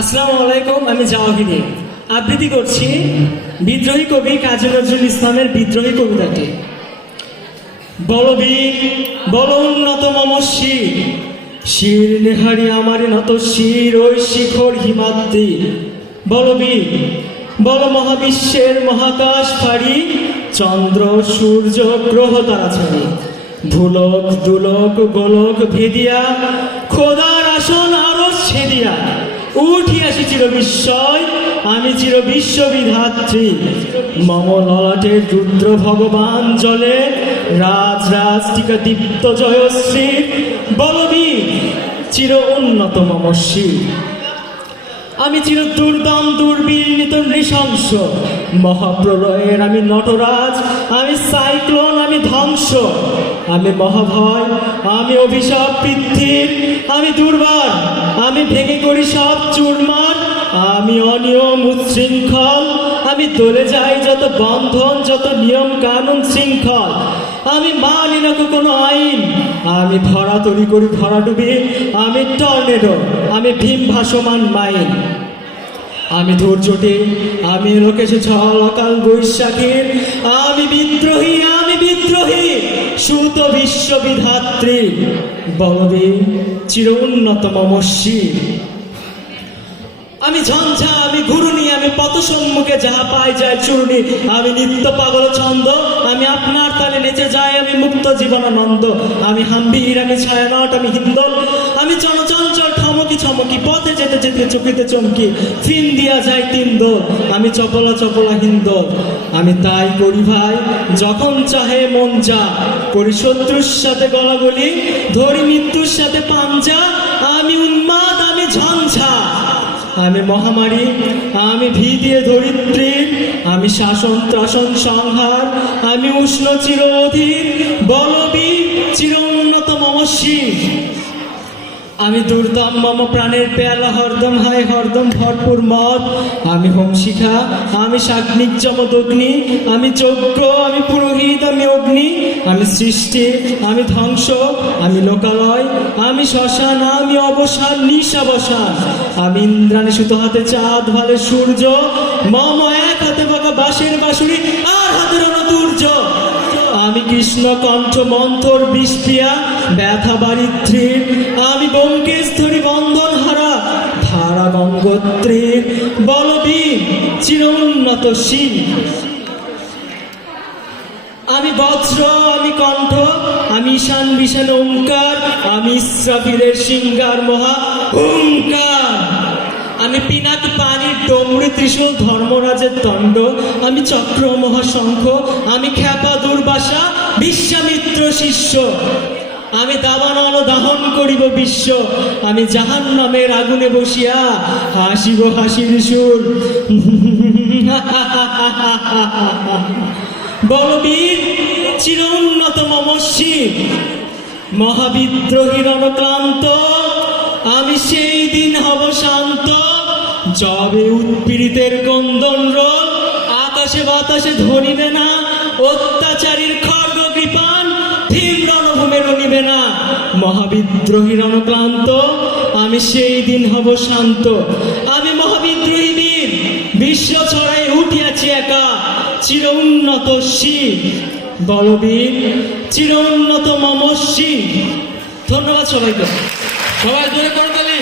আসসালামু আলাইকুম। আমি জাওয়াহিরি আবৃত্তি করছি বিদ্রোহী কবি কাজী নজরুল ইসলামের বিদ্রোহী কবিতাটি। বলবীর বল উন্নত মম শির, শির নেহারি আমার নত শির ওই শিখর হিমাদ্রি। বলবীর বল মহাবিশ্বের মহাকাশ ফাড়ি, চন্দ্র সূর্য গ্রহ তারা ছাড়ি। ধুলক দুলক গোলক ভেদিয়া, খোদার আসন আরো ছেদিয়া। উঠিয়াছি চির বিস্ময়, আমি চির বিশ্ববিধাত্রী। মম ললাটের রুদ্র ভগবান জলে, রাজ রাজ টিকা দীপ্ত জয়শ্রী। বলবীর চির উন্নত মম শির, আমি চির দুর্দম দুর্বিনীত নৃশংস। মহাপ্রলয়ের আমি নটরাজ, আমি সাইক্লোন, আমি ধ্বংস। আমি মহাভয়, আমি অভিশাপ পৃথিবীর, আমি দুর্বার, আমি ভেঙে করি সব চুরমার। আমি অনিয়ম উচ্ছৃঙ্খল, আমি দলে যাই যত বন্ধন, যত নিয়ম কানুন শৃঙ্খল। আমি মানি না কোনো আইন, আমি ভরা তরি করি ভরা ডুবি। আমি টর্নেডো, আমি ভীম ভাসমান মাইন। আমি ধৈর্যটি, আমি লোকেশে ঝড় অকাল বৈশাখীর। আমি বিদ্রোহী, আমি বিদ্রোহী সুত বিশ্ববিধাত্রী। বলবীর চির উন্নত মম শির, আমি ঝঞ্ঝা, আমি ঘুরুনি, আমি পথ সম্মুখে যাহা পাই যায় চূর্ণি। আমি নিত্য পাগল ছন্দ, আমি আপনার তালে নেচে যাই, আমি মুক্ত জীবনানন্দ। আমি হাম্বির, আমি ছায়ানট, আমি হিন্দল, আমি চঞ্চল ঠমকি ছমকি। পথে যেতে যেতে চকিতে চমকি, ফিন দিয়া যায় তিন দোল। আমি চপলা চপলা হিন্দল, আমি তাই করি ভাই যখন চাহে মন যা। করি শত্রুর সাথে গলাগলি, ধরি মৃত্যুর সাথে পাঞ্জা। আমি উন্মাদ, আমি ঝঞ্ঝা, আমি মহামারী, আমি ভীতিয়ে ধরিত্রীর। আমি শাসন ত্রাসন সংহার, আমি উষ্ণ চির অধীর। বলবীর চির উন্নত মম শির, আমি দুর্দম মম প্রাণের পেয়ালা হরদম হাই হরদম ভরপুর মদ। আমি হোমশিখা, আমি শাগ্নিক যমদগ্নি। আমি যজ্ঞ, আমি পুরোহিত, আমি অগ্নি। আমি সৃষ্টি, আমি ধ্বংস, আমি লোকালয়। আমি শ্মশান, আমি অবসান নিশাবসান। আমি ইন্দ্রাণী সুত হাতে চাঁদ ভালে সূর্য। মম এক হাতে বাঁকা বাঁশের বাঁশুরি, আর হাতের অনতুর্য। আমি কৃষ্ণ কণ্ঠ মন্থর বিষপ্রিয়া, ব্যথা বারিত্রীর। আমি ব্যোমকেশ ধরি বন্ধন হারা, ধারা গঙ্গোত্রীর। বলবীর চির উন্নত শির, আমি বজ্র, আমি কণ্ঠ, আমি ঈশান বিশান ওঙ্কার। আমি ইসরাফিলের সিংহার মহা হুঙ্কার। আমি পিনাক পানির ডমরু ত্রিশূল ধর্মরাজের দণ্ড। আমি চক্র মহাশঙ্খ, আমি খ্যাপা দুর্বাসা বিশ্বামিত্র শিষ্য। আমি দাবানল দাহন করিব বিশ্ব, আমি জাহান্নামের আগুনে বসিয়া হাসিব হাসির সুর। বলবীর চির উন্নত মম শির, মহাবিদ্রোহীর অনক্লান্ত। আমি সেই দিন হব শান্ত, যবে উৎপীড়িতের ক্রন্দন রোল আকাশে বাতাসে ধরিবে না। অত্যাচারীর খড়গ কৃপান ভীম রণভূমে রণিবে না। মহাবিদ্রোহীর অনক্লান্ত, আমি সেই দিন হব শান্ত। আমি মহাবিদ্রোহী বীর, বিশ্ব ছড়াই উঠিয়াছি একা। চির উন্নত শির, বলবীর চির উন্নত মম শির। ধন্যবাদ সবাইকে। সবাই জোরে করতালি।